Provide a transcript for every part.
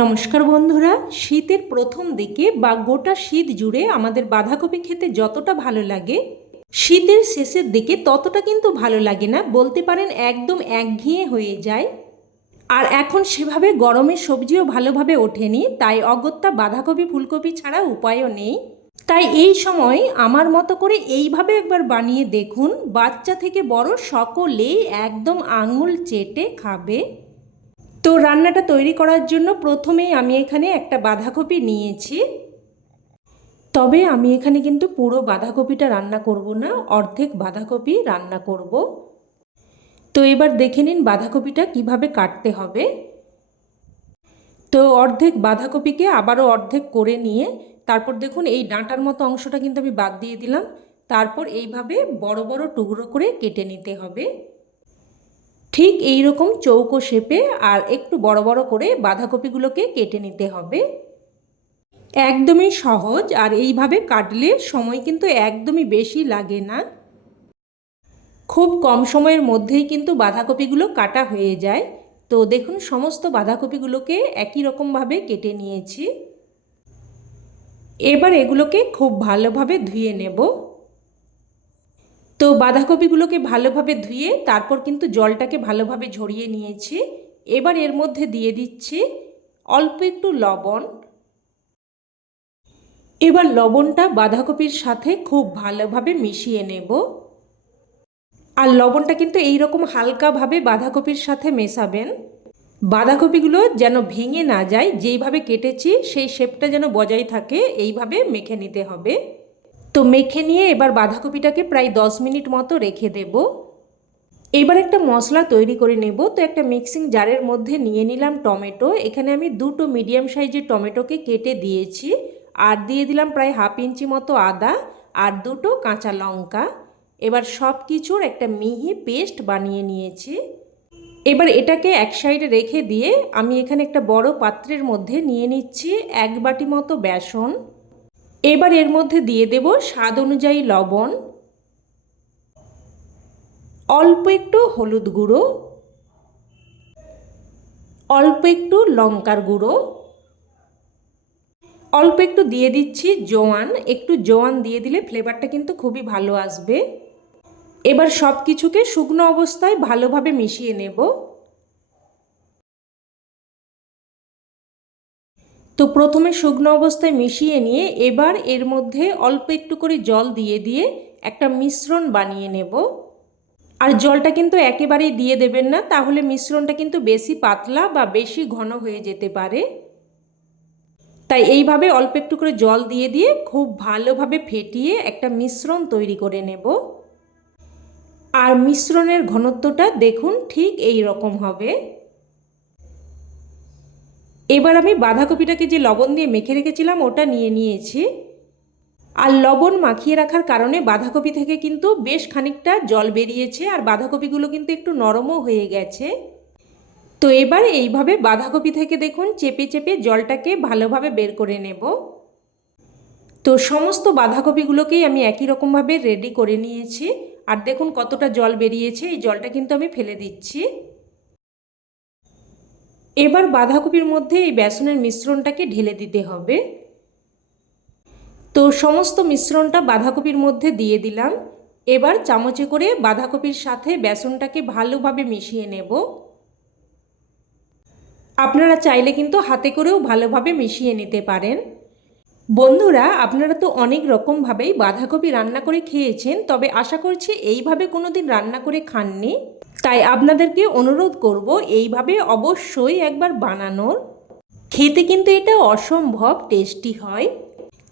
নমস্কার বন্ধুরা, শীতের প্রথম দিকে বা গোটা শীত জুড়ে আমাদের বাঁধাকপি খেতে যতটা ভালো লাগে, শীতের শেষের দিকে ততটা কিন্তু ভালো লাগে না, বলতে পারেন একদম একঘেয়ে হয়ে যায়। আর এখন সেভাবে গরমের সবজিও ভালোভাবে ওঠেনি, তাই অগত্যা বাঁধাকপি, ফুলকপি ছাড়া উপায়ও নেই। তাই এই সময় আমার মতো করে এইভাবে একবার বানিয়ে দেখুন, বাচ্চা থেকে বড় সকলেই একদম আঙুল চেটে খাবে। তো রান্নাটা তৈরি করার জন্য প্রথমেই আমি এখানে একটা বাঁধাকপি নিয়েছি। তবে আমি এখানে কিন্তু পুরো বাঁধাকপিটা রান্না করব না, অর্ধেক বাঁধাকপি রান্না করব। তো এবার দেখে নিন বাঁধাকপিটা কীভাবে কাটতে হবে। তো অর্ধেক বাঁধাকপিকে আবারও অর্ধেক করে নিয়ে, তারপর দেখুন এই ডাঁটার মতো অংশটা কিন্তু আমি বাদ দিয়ে দিলাম। তারপর এইভাবে বড় বড় টুকরো করে কেটে নিতে হবে। ঠিক এই রকম চৌকো শেপে আর একটু বড় বড় করে বাঁধাকপিগুলোকে কেটে নিতে হবে। একদমই সহজ আর এইভাবে কাটলে সময় কিন্তু একদমই বেশি লাগে না। খুব কম সময়ের মধ্যেই কিন্তু বাঁধাকপিগুলো কাটা হয়ে যায়। তো দেখুন সমস্ত বাঁধাকপিগুলোকে একই রকমভাবে কেটে নিয়েছি। এবার এগুলোকে খুব ভালোভাবে ধুয়ে নেব। তো বাঁধাকপিগুলোকে ভালোভাবে ধুয়ে তারপর কিন্তু জলটাকে ভালোভাবে ঝরিয়ে নিয়েছি। এবার এর মধ্যে দিয়ে দিচ্ছি অল্প একটু লবণ। এবার লবণটা বাঁধাকপির সাথে খুব ভালোভাবে মিশিয়ে নেব। আর লবণটা কিন্তু এই রকম হালকাভাবে বাঁধাকপির সাথে মেশাবেন। বাঁধাকপিগুলো যেন ভেঙে না যায়, যেইভাবে কেটেছি সেই শেপটা যেন বজায় থাকে, এইভাবে মেখে নিতে হবে। তো মেখে নিয়ে এবার বাঁধাকপিটাকে প্রায় দশ মিনিট মতো রেখে দেব। এবার একটা মশলা তৈরি করে নেব। তো একটা মিক্সিং জারের মধ্যে নিয়ে নিলাম টমেটো। এখানে আমি দুটো মিডিয়াম সাইজের টমেটোকে কেটে দিয়েছি। আর দিয়ে দিলাম প্রায় হাফ ইঞ্চি মতো আদা আর দুটো কাঁচা লঙ্কা। এবার সব কিছুর একটা মিহি পেস্ট বানিয়ে নিয়েছি। এবার এটাকে এক সাইডে রেখে দিয়ে আমি এখানে একটা বড় পাত্রের মধ্যে নিয়ে নিচ্ছি এক বাটি মতো বেসন। এবার এর মধ্যে দিয়ে দেব স্বাদ অনুযায়ী লবণ, অল্প একটু হলুদ গুঁড়ো, অল্প একটু লঙ্কার গুঁড়ো, অল্প একটু দিয়ে দিচ্ছি জোয়ান, একটু জোয়ান দিয়ে দিলে ফ্লেভারটা কিন্তু খুবই ভালো আসবে। এবার সব কিছুকে শুকনো অবস্থায় ভালোভাবে মিশিয়ে নেব। তো প্রথমে শুকনো অবস্থায় মিশিয়ে নিয়ে এবার এর মধ্যে অল্প একটু করে জল দিয়ে দিয়ে একটা মিশ্রণ বানিয়ে নেব। আর জলটা কিন্তু একেবারেই দিয়ে দেবেন না, তাহলে মিশ্রণটা কিন্তু বেশি পাতলা বা বেশি ঘন হয়ে যেতে পারে। তাই এইভাবে অল্প একটু করে জল দিয়ে দিয়ে খুব ভালোভাবে ফেটিয়ে একটা মিশ্রণ তৈরি করে নেব। আর মিশ্রণের ঘনত্বটা দেখুন ঠিক এই রকম হবে। এবার আমি বাঁধাকপিটাকে যে লবণ দিয়ে মেখে রেখেছিলাম, ওটা নিয়ে নিয়েছি। আর লবণ মাখিয়ে রাখার কারণে বাঁধাকপি থেকে কিন্তু বেশ খানিকটা জল বেরিয়েছে আর বাঁধাকপিগুলো কিন্তু একটু নরমও হয়ে গেছে। তো এবার এইভাবে বাঁধাকপি থেকে দেখুন, চেপে চেপে জলটাকে ভালোভাবে বের করে নেব। তো সমস্ত বাঁধাকপিগুলোকেই আমি একই রকমভাবে রেডি করে নিয়েছি। আর দেখুন কতটা জল বেরিয়েছে, এই জলটা কিন্তু আমি ফেলে দিচ্ছি। এবার বাঁধাকপির মধ্যে এই বেসনের মিশ্রণটাকে ঢেলে দিতে হবে। তো সমস্ত মিশ্রণটা বাঁধাকপির মধ্যে দিয়ে দিলাম। এবার চামচে করে বাঁধাকপির সাথে বেসনটাকে ভালোভাবে মিশিয়ে নেব। আপনারা চাইলে কিন্তু হাতে করেও ভালোভাবে মিশিয়ে নিতে পারেন। বন্ধুরা, আপনারা তো অনেক রকমভাবেই বাঁধাকপি রান্না করে খেয়েছেন, তবে আশা করছি এইভাবে কোনো দিন রান্না করে খাননি। তাই আপনাদেরকে অনুরোধ করব, এইভাবে অবশ্যই একবার বানানোর। খেতে কিন্তু এটা অসম্ভব টেস্টি হয়।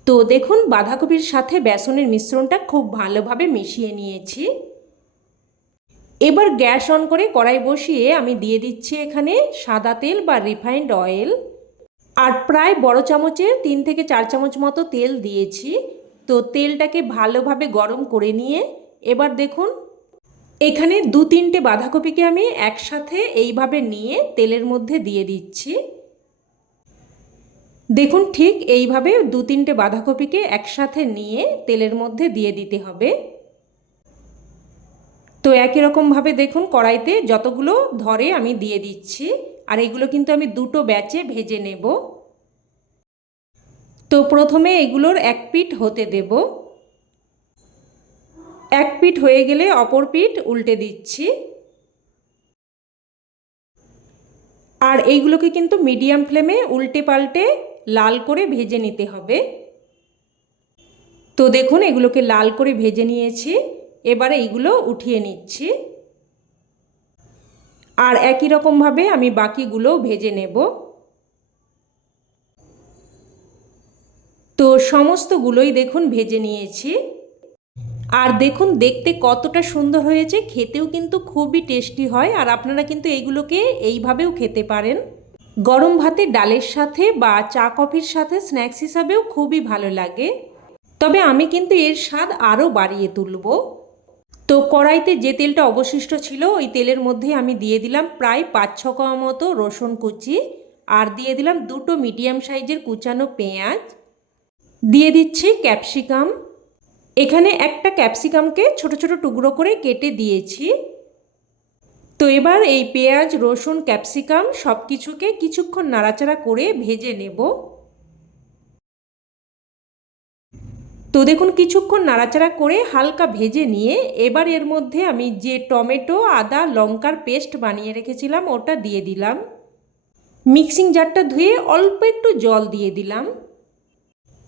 তো দেখুন, বাঁধাকপির সাথে বেসনের মিশ্রণটা খুব ভালোভাবে মিশিয়ে নিয়েছি। এবার গ্যাস অন করে কড়াই বসিয়ে আমি দিয়ে দিচ্ছি এখানে সাদা তেল বা রিফাইন্ড অয়েল। আর প্রায় বড় চামচের তিন থেকে চার চামচ মতো তেল দিয়েছি। তো তেলটাকে ভালোভাবে গরম করে নিয়ে এবার দেখুন, এখানে দু তিনটে বাঁধাকপিকে আমি একসাথে এইভাবে নিয়ে তেলের মধ্যে দিয়ে দিচ্ছি। দেখুন, ঠিক এইভাবে দু তিনটে বাঁধাকপিকে একসাথে নিয়ে তেলের মধ্যে দিয়ে দিতে হবে। তো একই রকমভাবে দেখুন, কড়াইতে যতগুলো ধরে আমি দিয়ে দিচ্ছি। আর এগুলো কিন্তু আমি দুটো ব্যাচে ভেজে নেব। তো প্রথমে এগুলোর এক পিঠ হতে দেব। এক পিঠ হয়ে গেলে অপর পিঠ উল্টে দিচ্ছি। আর এইগুলোকে কিন্তু মিডিয়াম ফ্লেমে উল্টে পাল্টে লাল করে ভেজে নিতে হবে। তো দেখুন এগুলোকে লাল করে ভেজে নিয়েছি। এবারে এইগুলো উঠিয়ে নিচ্ছি। আর একই রকমভাবে আমি বাকিগুলো ভেজে নেব। তো সমস্তগুলোই দেখুন ভেজে নিয়েছি। আর দেখুন, দেখতে কতটা সুন্দর হয়েছে, খেতেও কিন্তু খুবই টেস্টি হয়, আর আপনারা কিন্তু এইগুলোকে এইভাবেও খেতে পারেন। গরম ভাতে ডালের সাথে বা চা কফির সাথে স্ন্যাক্স হিসাবেও খুবই ভালো লাগে। তবে আমি কিন্তু এর স্বাদ আরও বাড়িয়ে তুলব। তো কড়াইতে যে তেলটা অবশিষ্ট ছিল, ওই তেলের মধ্যে আমি দিয়ে দিলাম প্রায় পাঁচ ছ কোয়া মতো রসুন কুচি আর দিয়ে দিলাম দুটো মিডিয়াম সাইজের কুচানো পেঁয়াজ। দিয়ে দিচ্ছি ক্যাপসিকাম। এখানে একটা ক্যাপসিকামকে ছোট ছোট টুকরো করে কেটে দিয়েছি। তো এবার এই পেঁয়াজ, রসুন, ক্যাপসিকাম সব কিছুকে কিছুক্ষণ নাড়াচাড়া করে ভেজে নেব। তো দেখুন, কিছুক্ষণ নাড়াচাড়া করে হালকা ভেজে নিয়ে এবার এর মধ্যে আমি যে টমেটো, আদা, লঙ্কার পেস্ট বানিয়ে রেখেছিলাম, ওটা দিয়ে দিলাম। মিক্সিং জারটা ধুয়ে অল্প একটু জল দিয়ে দিলাম।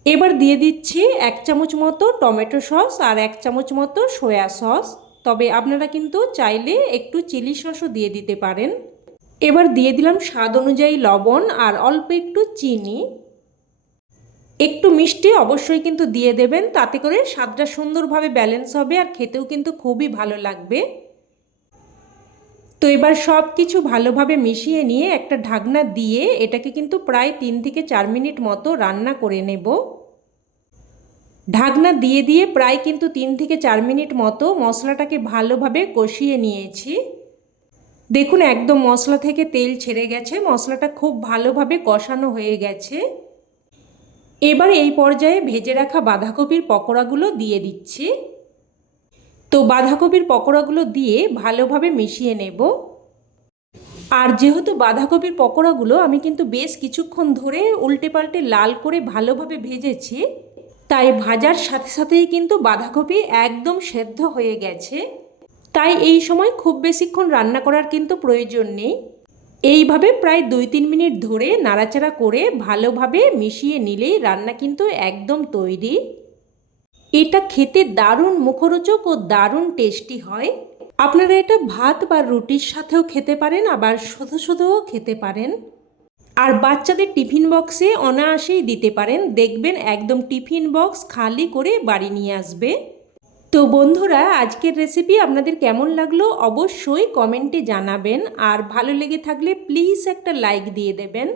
এবার দিয়ে দিচ্ছি এক চামচ মতো টমেটো সস আর এক চামচ মতো সয়া সস। তবে আপনারা কিন্তু চাইলে একটু চিলি সসও দিয়ে দিতে পারেন। এবার দিয়ে দিলাম স্বাদ অনুযায়ী লবণ আর অল্প একটু চিনি। একটু মিষ্টি অবশ্যই কিন্তু দিয়ে দেবেন, তাতে করে স্বাদটা সুন্দরভাবে ব্যালেন্স হবে আর খেতেও কিন্তু খুবই ভালো লাগবে। তো এবার সব কিছু ভালোভাবে মিশিয়ে নিয়ে একটা ঢাকনা দিয়ে এটাকে কিন্তু প্রায় তিন থেকে চার মিনিট মতো রান্না করে নেব। ঢাকনা দিয়ে দিয়ে প্রায় কিন্তু তিন থেকে চার মিনিট মতো মশলাটাকে ভালোভাবে কষিয়ে নিয়েছি। দেখুন, একদম মশলা থেকে তেল ছেড়ে গেছে, মশলাটা খুব ভালোভাবে কষানো হয়ে গেছে। এবার এই পর্যায়ে ভেজে রাখা বাঁধাকপির পকোড়াগুলো দিয়ে দিচ্ছি। তো বাঁধাকপির পকোড়াগুলো দিয়ে ভালোভাবে মিশিয়ে নেব। আর যেহেতু বাঁধাকপির পকোড়াগুলো আমি কিন্তু বেশ কিছুক্ষণ ধরে উল্টে পাল্টে লাল করে ভালোভাবে ভেজেছি, তাই ভাজার সাথে সাথেই কিন্তু বাঁধাকপি একদম সেদ্ধ হয়ে গেছে। তাই এই সময় খুব বেশিক্ষণ রান্না করার কিন্তু প্রয়োজন নেই। এইভাবে প্রায় দুই তিন মিনিট ধরে নাড়াচাড়া করে ভালোভাবে মিশিয়ে নিলেই রান্না কিন্তু একদম তৈরি। এটা খেতে দারুণ মুখরোচক ও দারুণ টেস্টি হয়। আপনারা এটা ভাত বা রুটির সাথেও খেতে পারেন, আবার শুধু শুধুও খেতে পারেন। আর বাচ্চাদের টিফিন বক্সে অনায়াসেই দিতে পারেন। দেখবেন একদম টিফিন বক্স খালি করে বাড়ি নিয়ে আসবে। তো বন্ধুরা, আজকের রেসিপি আপনাদের কেমন লাগল অবশ্যই কমেন্টে জানাবেন। আর ভালো লেগে থাকলে প্লিজ একটা লাইক দিয়ে দেবেন।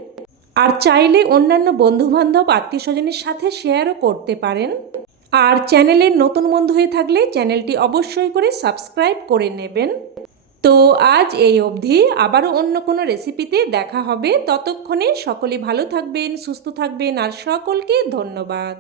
আর চাইলে অন্যান্য বন্ধুবান্ধব আত্মীয় স্বজনের সাথে শেয়ারও করতে পারেন। আর চ্যানেলের নতুন বন্ধু হয়ে থাকলে চ্যানেলটি অবশ্যই করে সাবস্ক্রাইব করে নেবেন। তো আজ এই অবধি, আবারও অন্য কোনো রেসিপিতে দেখা হবে। ততক্ষণে সকলে ভালো থাকবেন, সুস্থ থাকবেন, আর সকলকে ধন্যবাদ।